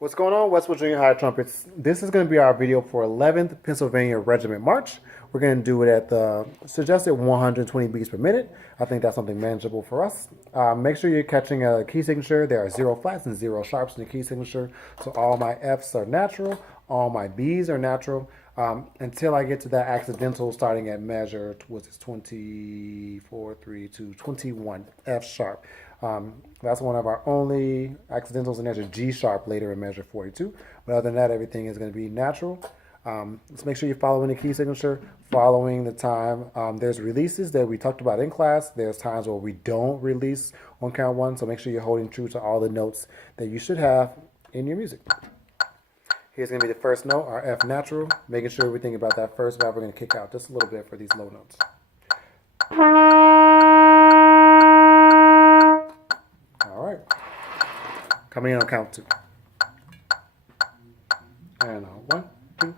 What's going on, Westwood Junior High Trumpets? This is going to be our video for 11th Pennsylvania Regiment March. We're going to do it at the suggested 120 beats per minute. I think that's something manageable for us. Make sure you're catching a key signature. There are 0 flats and 0 sharps in the key signature. So all my Fs are natural. All my Bs are natural. Until I get to that accidental starting at measure, what's this, 24, 3, 2, 21, F sharp. That's one of our only accidentals, and there's a G sharp later in measure 42. But other than that, everything is going to be natural. Let's make sure you're following the key signature, following the time. There's releases that we talked about in class. There's times where we don't release on count 1, so make sure you're holding true to all the notes that you should have in your music. Here's going to be the first note, our F natural. Making sure we think about that first valve. We're going to kick out just a little bit for these low notes. All right. Coming in on count 2. And 1, 2.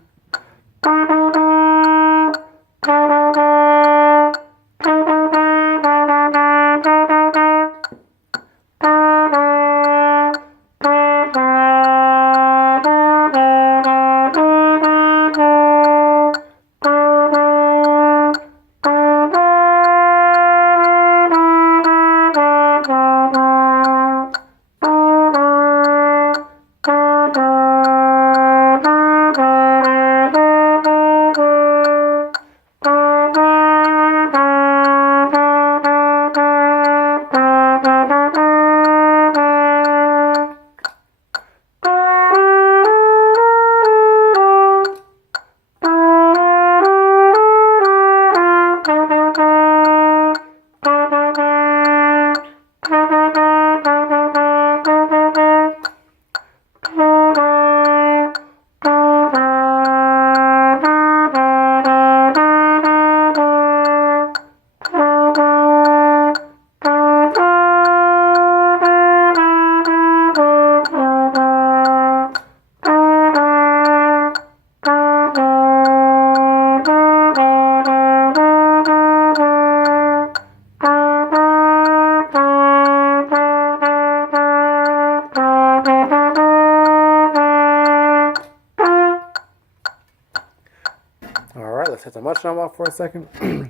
Let's hit the metronome off for a second.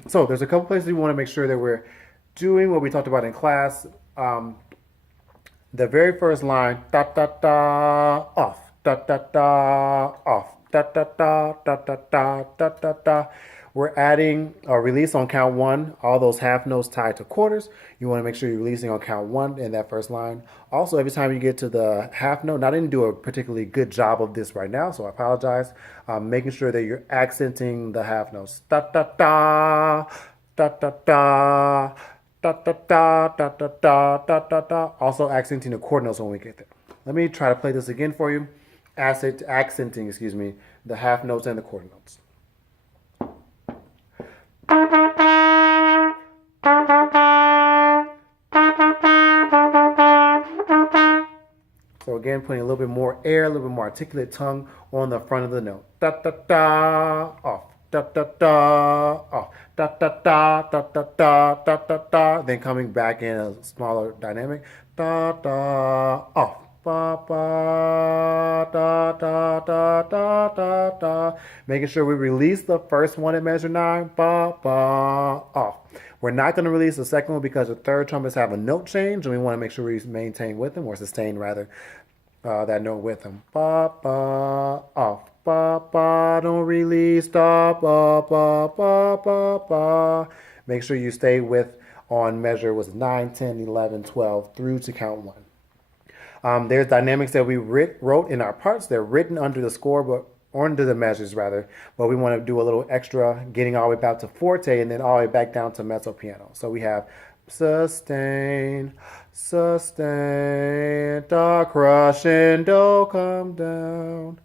So there's a couple places we want to make sure that we're doing what we talked about in class. The very first line, da da da, off, da da da, off, da da da, da da da, da da da. We're adding a release on count 1, all those half notes tied to quarters. You want to make sure you're releasing on count 1 in that first line. Also, every time you get to the half note, now I didn't do a particularly good job of this right now, so I apologize. Making sure that you're accenting the half notes. Da da da, da da da, da da da, da da da, da da da. Also accenting the quarter notes when we get there. Let me try to play this again for you. Accenting, the half notes and the quarter notes. So again, putting a little bit more air, a little bit more articulate tongue on the front of the note. Da da da, off. Da da da, off. Da da da, da da da, da da da. Then coming back in a smaller dynamic. Da da, off. Ba ba, da da da da da da. Making sure we release the first one at measure 9. Ba ba, off. We're not going to release the second one because the third trumpets have a note change, and we want to make sure we maintain with them, or sustain rather, that note with them. Ba ba, off. Ba ba, don't release. Da ba ba ba ba ba. Make sure you stay with on measure was 9, 10, 11, 12 through to count 1. There's dynamics that we wrote in our parts. They're written under the score, but under the measures rather, but we want to do a little extra, getting all the way back to forte and then all the way back down to mezzo piano. So we have sustain, sustain, da crescendo, come down,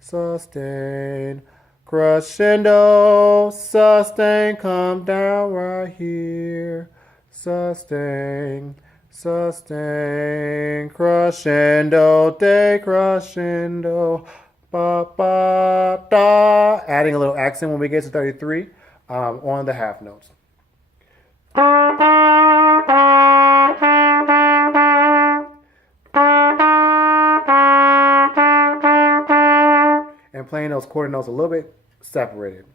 sustain, crescendo, sustain, come down right here, sustain, sustain, crescendo, decrescendo, ba ba da. Adding a little accent when we get to 33 on the half notes. playing those quarter notes a little bit separated.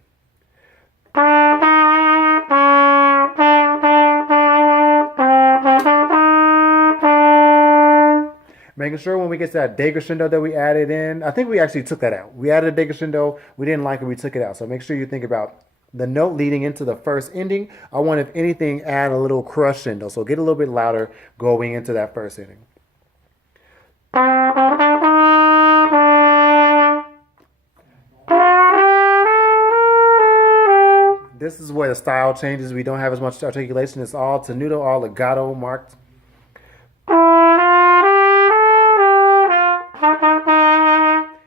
Making sure when we get to that decrescendo that we added in, I think we actually took that out. We added a decrescendo, we didn't like it, we took it out. So make sure you think about the note leading into the first ending. I want, if anything, add a little crescendo. So get a little bit louder going into that first ending. This is where the style changes. We don't have as much articulation. It's all tenuto, all legato marked.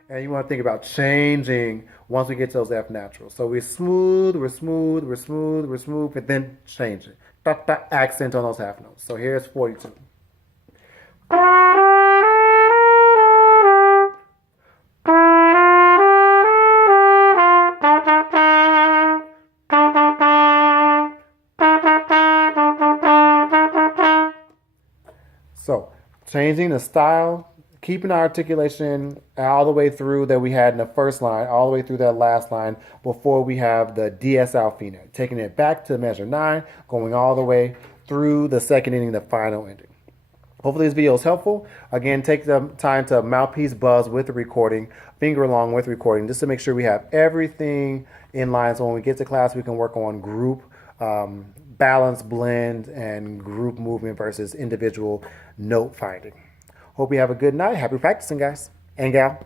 And you want to think about changing once we get to those F naturals. So we're smooth, we're smooth, we're smooth, we're smooth, and then change it. Accent on those half notes. So here's 42. So changing the style, keeping our articulation all the way through that we had in the first line, all the way through that last line before we have the DS alpha note. Taking it back to measure 9, going all the way through the second ending, the final ending. Hopefully this video is helpful. Again, take the time to mouthpiece buzz with the recording, finger along with recording, just to make sure we have everything in line. So when we get to class, we can work on group balance, blend, and group movement versus individual note finding. Hope you have a good night. Happy practicing, guys and gal.